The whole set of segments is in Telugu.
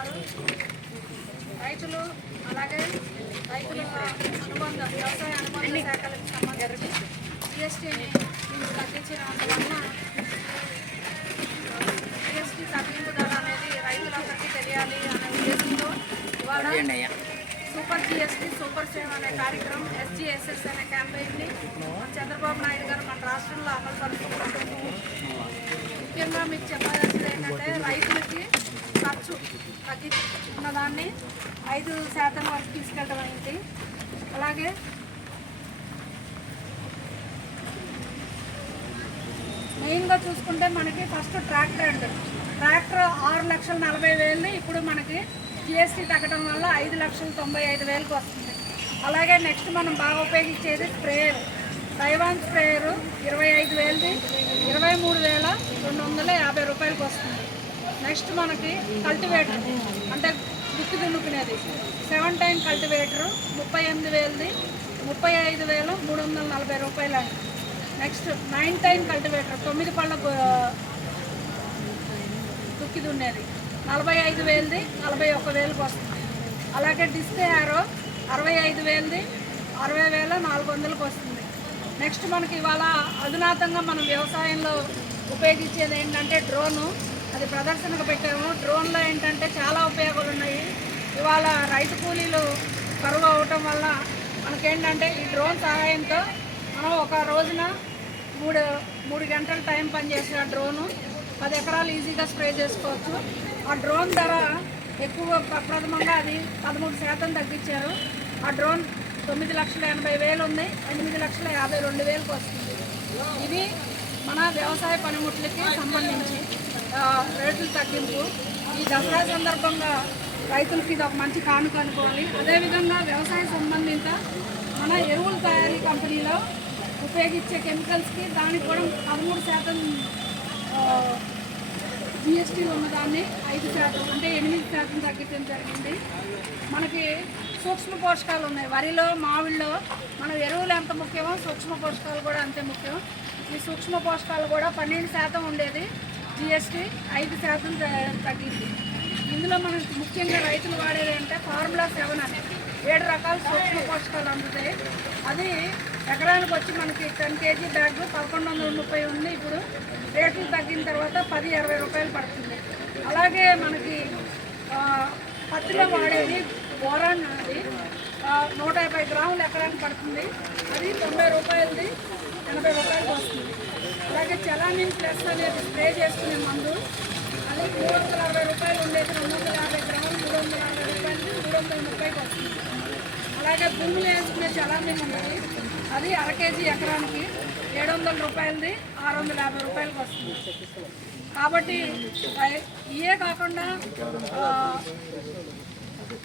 వారు రైతులు అలాగే రైతుల అనుబంధ వ్యవసాయ అనుబంధ శాఖలకు సంబంధించి జిఎస్టీని తగ్గించినందువలన జిఎస్టీ తగ్గింపు ధర అనేది రైతులందరికీ తెలియాలి అనే ఉద్దేశంతో ఇవాళ సూపర్ జిఎస్టీ సూపర్ సేవ్ అనే కార్యక్రమం ఎస్జిఎస్ఎస్ అనే క్యాంపెయిన్ని చంద్రబాబు నాయుడు గారు మన రాష్ట్రంలో అమలు పరుచుకుంటున్నాము ముఖ్యంగా మీకు చెప్పాల్సింది ఏంటంటే రైతులకి ఖర్చు తగ్గించుకున్న దాన్ని ఐదు శాతం వరకు తీసుకెళ్ళడం అయింది అలాగే మెయిన్గా చూసుకుంటే మనకి ఫస్ట్ ట్రాక్టర్ అండి. ట్రాక్టర్ ఆరు లక్షల నలభై వేలని ఇప్పుడు మనకి జిఎస్టీ తగ్గడం వల్ల ఐదు లక్షల తొంభై ఐదు వేలకు వస్తుంది. అలాగే నెక్స్ట్ మనం బాగా ఉపయోగించేది స్ప్రేయర్. తైవాన్ స్ప్రేయరు ఇరవై ఐదు వేలది ఇరవై మూడు వేల రెండు వందల యాభై రూపాయలకు వస్తుంది. నెక్స్ట్ మనకి కల్టివేటర్ అంటే గుక్కి దున్నుకునేది. సెవెన్ టైం కల్టివేటరు ముప్పై ఎనిమిది వేలది ముప్పై ఐదు వేలు మూడు వందల నలభై రూపాయలు అండి. నెక్స్ట్ నైన్ టైం కల్టివేటర్ తొమ్మిది పళ్ళ దుక్కి దున్నేది. నలభై ఐదు వేలది నలభై ఒక్క వేలకు వస్తుంది. అలాగే డిస్క్ యారో అరవై ఐదు వేలది అరవై వేల నాలుగు వందలకు వస్తుంది. నెక్స్ట్ మనకి ఇవాళ అధునాతంగా మనం వ్యవసాయంలో ఉపయోగించేది ఏంటంటే డ్రోను. అది ప్రదర్శనకు పెట్టాము. డ్రోన్లో ఏంటంటే చాలా ఉపయోగాలు ఉన్నాయి ఇవాళ రైతు కూలీలు కరువు అవటం వల్ల మనకేంటంటే ఈ డ్రోన్ సహాయంతో మనం ఒక రోజున మూడు మూడు గంటల టైం పనిచేసిన డ్రోను పది ఎకరాలు ఈజీగా స్ప్రే చేసుకోవచ్చు. ఆ డ్రోన్ ధర ఎక్కువ ప్రప్రథమంగా అది పదమూడు శాతం తగ్గించారు. ఆ డ్రోన్ తొమ్మిది లక్షల ఎనభై వేలు ఉంది. ఎనిమిది లక్షల యాభై రెండు వేలకు వస్తుంది. ఇది మన వ్యవసాయ పనిముట్లకి సంబంధించి. రేట్లు తగ్గింపు. ఈ దసరా సందర్భంగా రైతులకి ఇది ఒక మంచి కానుక అనుకోవాలి. అదేవిధంగా వ్యవసాయ సంబంధిత మన ఎరువుల తయారీ కంపెనీలో ఉపయోగించే కెమికల్స్కి దానికి కూడా పదమూడు శాతం జిఎస్టీ ఉన్నదాన్ని ఐదు శాతం అంటే ఎనిమిది శాతం తగ్గించడం జరిగింది. మనకి సూక్ష్మ పోషకాలు ఉన్నాయి. వరిలో మామిడిలో మన ఎరువులు ఎంత ముఖ్యమో సూక్ష్మ పోషకాలు కూడా అంతే ముఖ్యం. ఈ సూక్ష్మ పోషకాలు కూడా పన్నెండు శాతం ఉండేది. జిఎస్టీ ఐదు శాతం త- తగ్గింది. ఇందులో మనం ముఖ్యంగా రైతులు వాడేది అంటే ఫార్ములా సెవెన్ అని. ఏడు రకాల సూక్ష్మ పోషకాలు అందుతాయి. అది ఎకరానికి వచ్చి మనకి టెన్ కేజీ బ్యాగ్ పదకొండు వందల ముప్పై ఉంది. ఇప్పుడు రేట్లు తగ్గిన తర్వాత పది ఇరవై రూపాయలు పడుతుంది. అలాగే మనకి పత్తిలో వాడేది బోరాన్ అది నూట యాభై గ్రాములు ఎకరానికి పడుతుంది. అది తొంభై రూపాయలది ఎనభై రూపాయలు అలాగే చలానిన్ ప్లస్ అనేది స్ప్రే చేసుకునే మందు. అది మూడు వందల అరవై రూపాయలు ఉండేది రెండు వందల యాభై గ్రాములు మూడు వందల యాభై రూపాయలు మూడు వందల ముప్పైకి వస్తుంది. అలాగే భూములు వేసుకునే చలానిన్ ఉన్నది. అది అర కేజీ ఎకరానికి ఏడు వందల రూపాయలది ఆరు వందల యాభై రూపాయలకి వస్తుంది. కాబట్టి ఇవే కాకుండా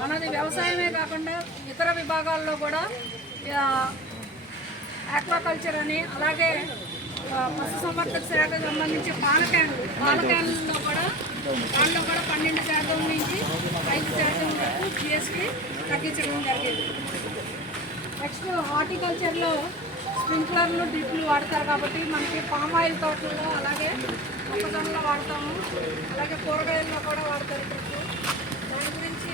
మనది వ్యవసాయమే కాకుండా ఇతర విభాగాల్లో కూడా ఆక్వాకల్చర్ అని అలాగే పశుసంవర్ధక పశు సంవర్ధక శాఖకు సంబంధించి పాల క్యాన్లు పాల క్యాన్లలో కూడా దాంట్లో కూడా పన్నెండు శాతం నుంచి ఐదు శాతం వరకు జిఎస్టీ తగ్గించడం జరిగింది. నెక్స్ట్ హార్టికల్చర్లో స్ప్రింక్లర్లు డ్రిప్లు వాడతారు కాబట్టి మనకి పామ్ ఆయిల్ తోటల్లో అలాగే మొక్కజొన్నలో వాడతాము. అలాగే కూరగాయల్లో కూడా వాడతారు డ్రిప్లు. దాని గురించి